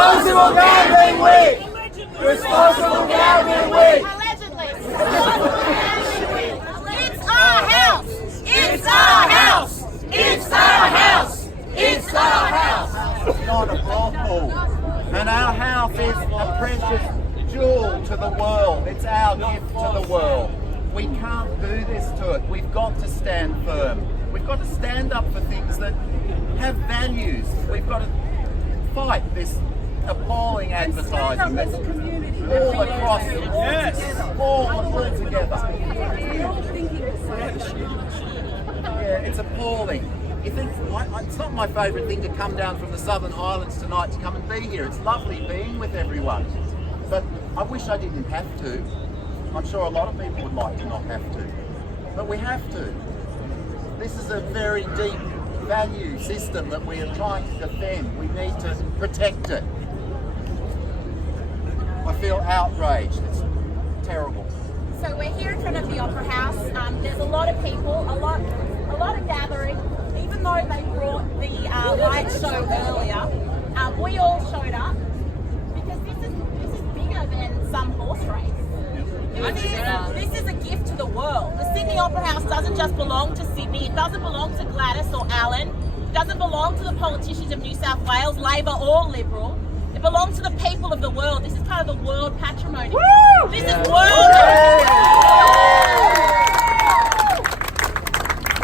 Responsible Gambling Week! Responsible Gambling Week! Allegedly. It's our house! It's our house! It's our house! It's our house! It's not a brothel. And our house is a precious jewel to the world. It's our gift to the world. We can't do this to it. We've got to stand firm. We've got to stand up for things that have values. We've got to fight this appalling advertising that's all across the world. All together. Yeah, it's appalling. You think it's not my favourite thing to come down from the Southern Highlands tonight to come and be here. It's lovely being with everyone, but I wish I didn't have to. I'm sure a lot of people would like to not have to, but we have to. This is a very deep value system that we are trying to defend. We need to protect it. I feel outraged. It's terrible. So we're here in front of the Opera House. There's a lot of people, a lot of gathering. Even though they brought the light show earlier, we all showed up because this is bigger than some horse race. This is a gift to the world. The Sydney Opera House doesn't just belong to Sydney. It doesn't belong to Gladys or Alan. It doesn't belong to the politicians of New South Wales, Labor or Liberal. It belongs to the people of the world. This is part of the world patrimony. Woo! This is world.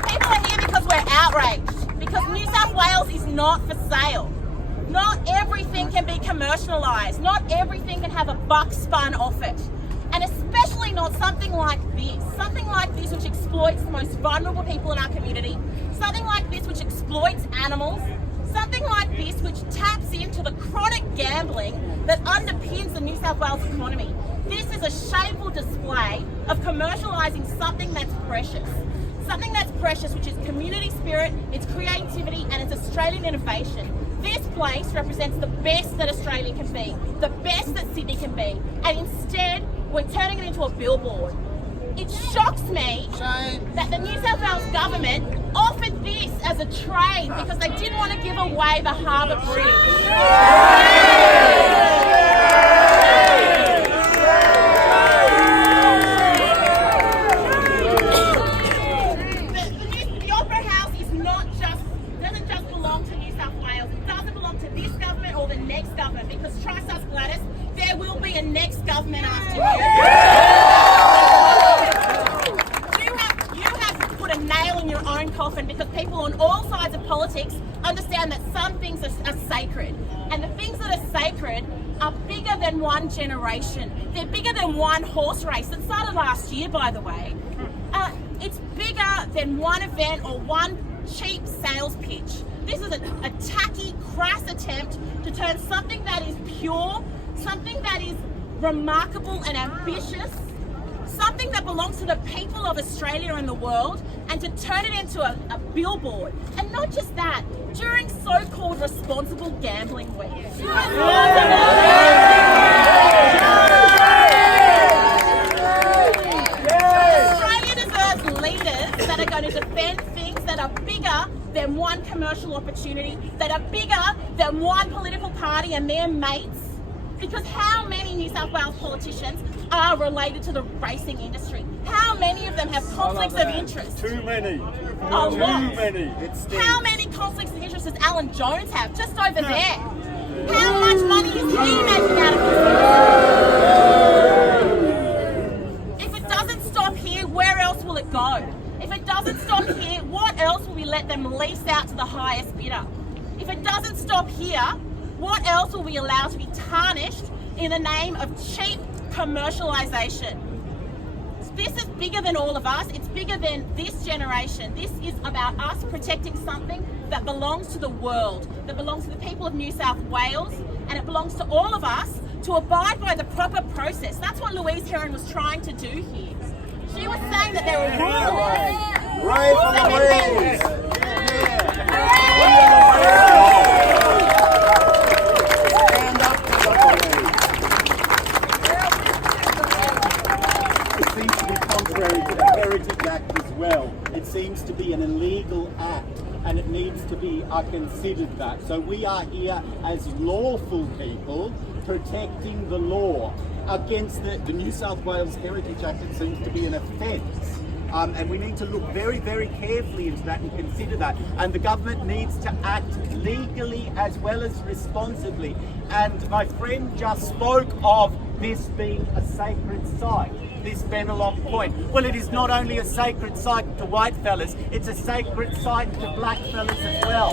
People are here because we're outraged. Because New South Wales is not for sale. Not everything can be commercialised. Not everything can have a buck spun off it. And especially not something like this. Something like this which exploits the most vulnerable people in our community. Something like this which exploits animals. Something like this which taps into the chronic gambling that underpins the New South Wales economy. This is a shameful display of commercialising something that's precious. Something that's precious, which is community spirit, it's creativity and it's Australian innovation. This place represents the best that Australia can be, the best that Sydney can be, and instead we're turning it into a billboard. It shocks me that the New South Wales government offered this as a trade because they didn't want to give away the Harbour Bridge. The Opera House doesn't just belong to New South Wales. It doesn't belong to this government or the next government because trust us, Gladys, there will be a next government after you. You have put a nail in your own coffin because people on all sides of politics understand that some things are sacred. And the things that are sacred are bigger than one generation. They're bigger than one horse race that started last year, by the way. It's bigger than one event or one cheap sales pitch. This is a tacky, crass attempt to turn something that is pure, something that is remarkable and ambitious, something that belongs to the people of Australia and the world, and to turn it into a billboard. And not just that, during so-called responsible gambling week. Australia deserves leaders that are going to defend things that are bigger than one commercial opportunity, that are bigger than one political party and their mates. Because how many New South Wales politicians are related to the racing industry? How many of them have conflicts of interest? Too many. A lot. Too many. How many conflicts of interest does Alan Jones have? Just over there. How much money is he making out of this? If it doesn't stop here, where else will it go? If it doesn't stop here, what else will we let them lease out to the highest bidder? If it doesn't stop here, what else will we allow to be tarnished in the name of cheap commercialisation? This is bigger than all of us. It's bigger than this generation. This is about us protecting something that belongs to the world, that belongs to the people of New South Wales, and it belongs to all of us to abide by the proper process. That's what Louise Heron was trying to do here. She was saying that there were rules. Brave for Louise! It seems to be contrary to the Heritage Act as well. It seems to be an illegal act, and it needs to be considered that. So we are here as lawful people protecting the law against the New South Wales Heritage Act. It seems to be an offence. And we need to look very, very carefully into that and consider that. And the government needs to act legally as well as responsibly. And my friend just spoke of this being a sacred site, this Bennelong Point. Well, it is not only a sacred site to white fellas, it's a sacred site to black fellas as well.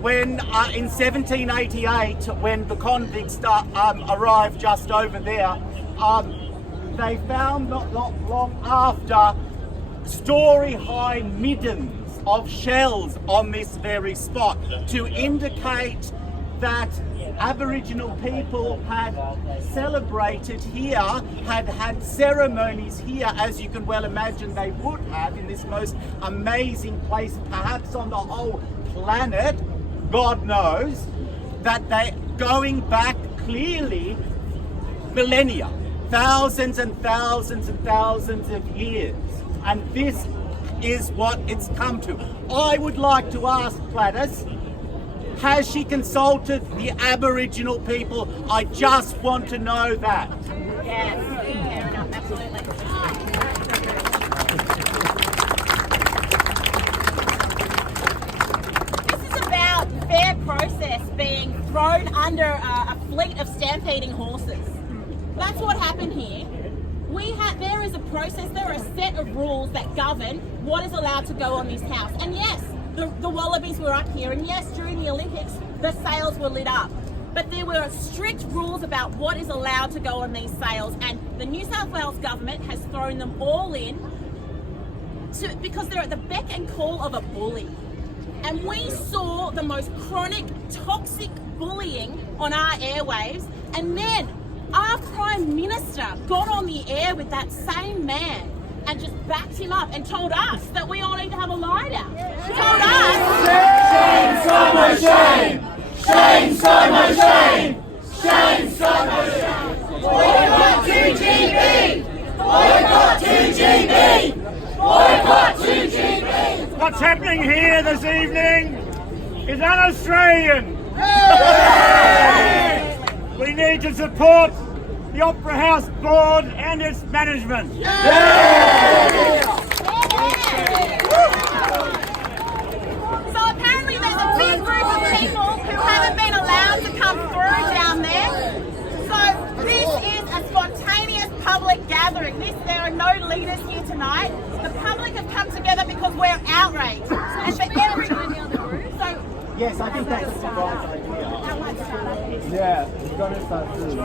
When in 1788, when the convicts arrived just over there, they found not long after story-high middens of shells on this very spot to indicate that Aboriginal people had celebrated here, had ceremonies here, as you can well imagine they would have in this most amazing place, perhaps on the whole planet. God knows that they going back clearly millennia, thousands and thousands and thousands of years. And this is what it's come to. I would like to ask Gladys, has she consulted the Aboriginal people? I just want to know that. Yes, fair enough, absolutely. This is about fair process being thrown under a fleet of stampeding horses. That's what happened here. There is a process, there are a set of rules that govern what is allowed to go on this house. And yes, the wallabies were up here, and yes, during the Olympics, the sails were lit up. But there were strict rules about what is allowed to go on these sails, and the New South Wales government has thrown them all in because they're at the beck and call of a bully. And we saw the most chronic, toxic bullying on our airwaves, and then our Prime Minister got on the air with that same man and just backed him up and told us that we all need to have a lie down. He told us... Shame, so much shame! Shame, so much shame! Shame, so much shame! Boycott 2GB! Boycott 2GB! Boycott 2GB! What's happening here this evening is un-Australian. We need to support the Opera House board and its management. So apparently there's a big group of people who haven't been allowed to come through down there. So this is a spontaneous public gathering. There are no leaders here tonight. The public have come together because we're outraged. And for every... Yes, I think that's the right idea. Yeah, we're gonna start soon.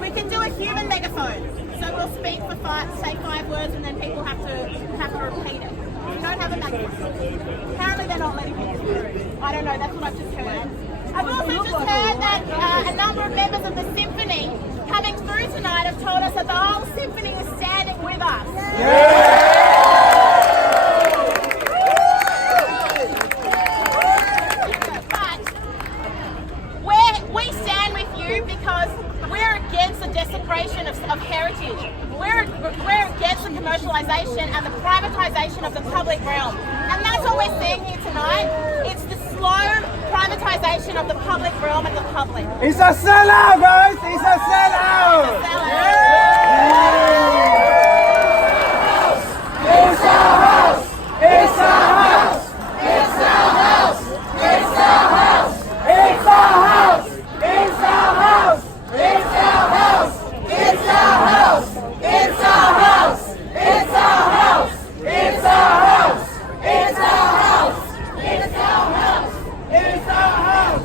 We can do a human megaphone. So we'll speak for say 5 words, and then people have to repeat it. We don't have a megaphone. Apparently they're not letting people through. I don't know, that's what I've just heard. I've also just heard that a number of members of the symphony coming through tonight have told us that the whole symphony is standing with us. Because we're against the desecration of heritage. We're against the commercialisation and the privatisation of the public realm. And that's what we're seeing here tonight. It's the slow privatisation of the public realm and the public. It's a sellout, guys! It's a sellout! It's our house! It's our house! It's our house! It's our house! It's our house! It's our house! It's our house! It's our house! It's our house! It's our house! It's our house! It's our house! It's our house! It's our house!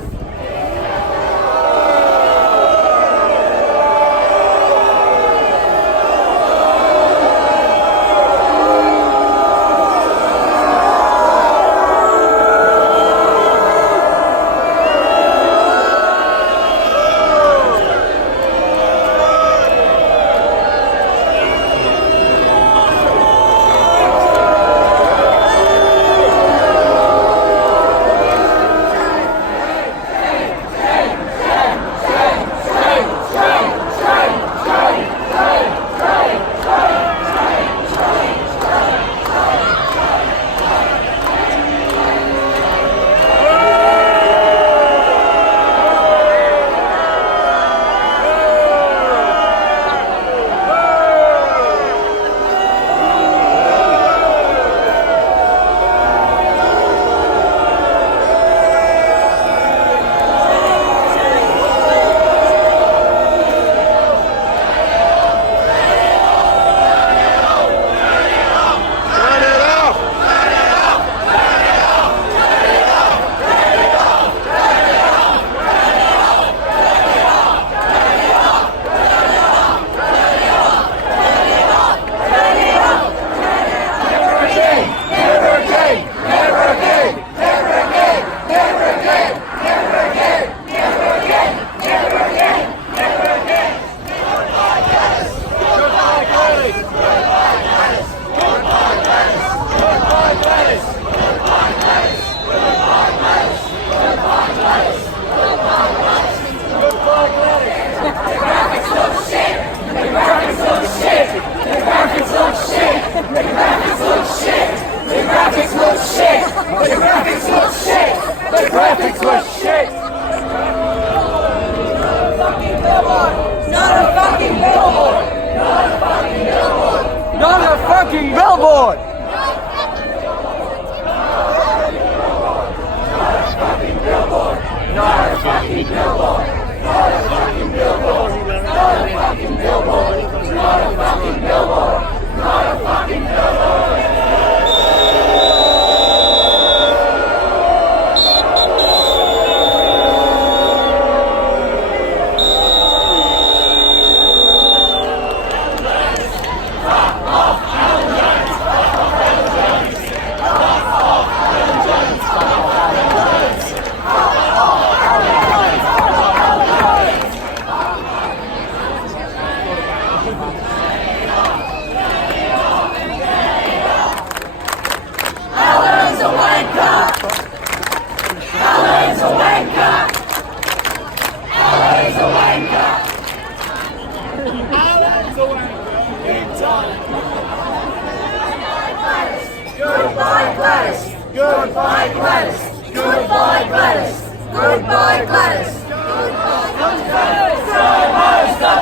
Goodbye, Gladys. Goodbye, Gladys. Goodbye, Gladys. Goodbye,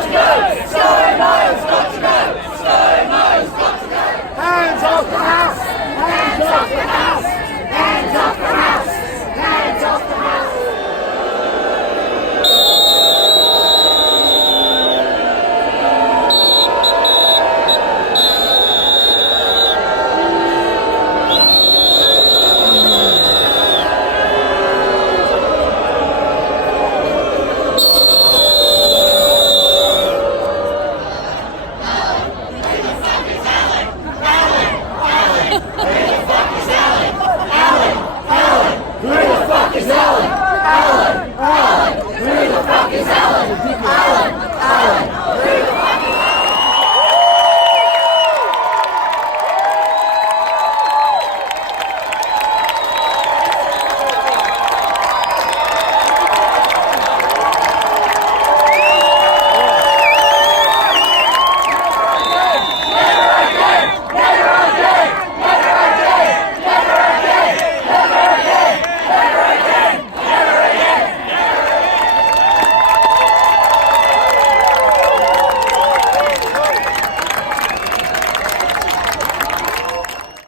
Gladys.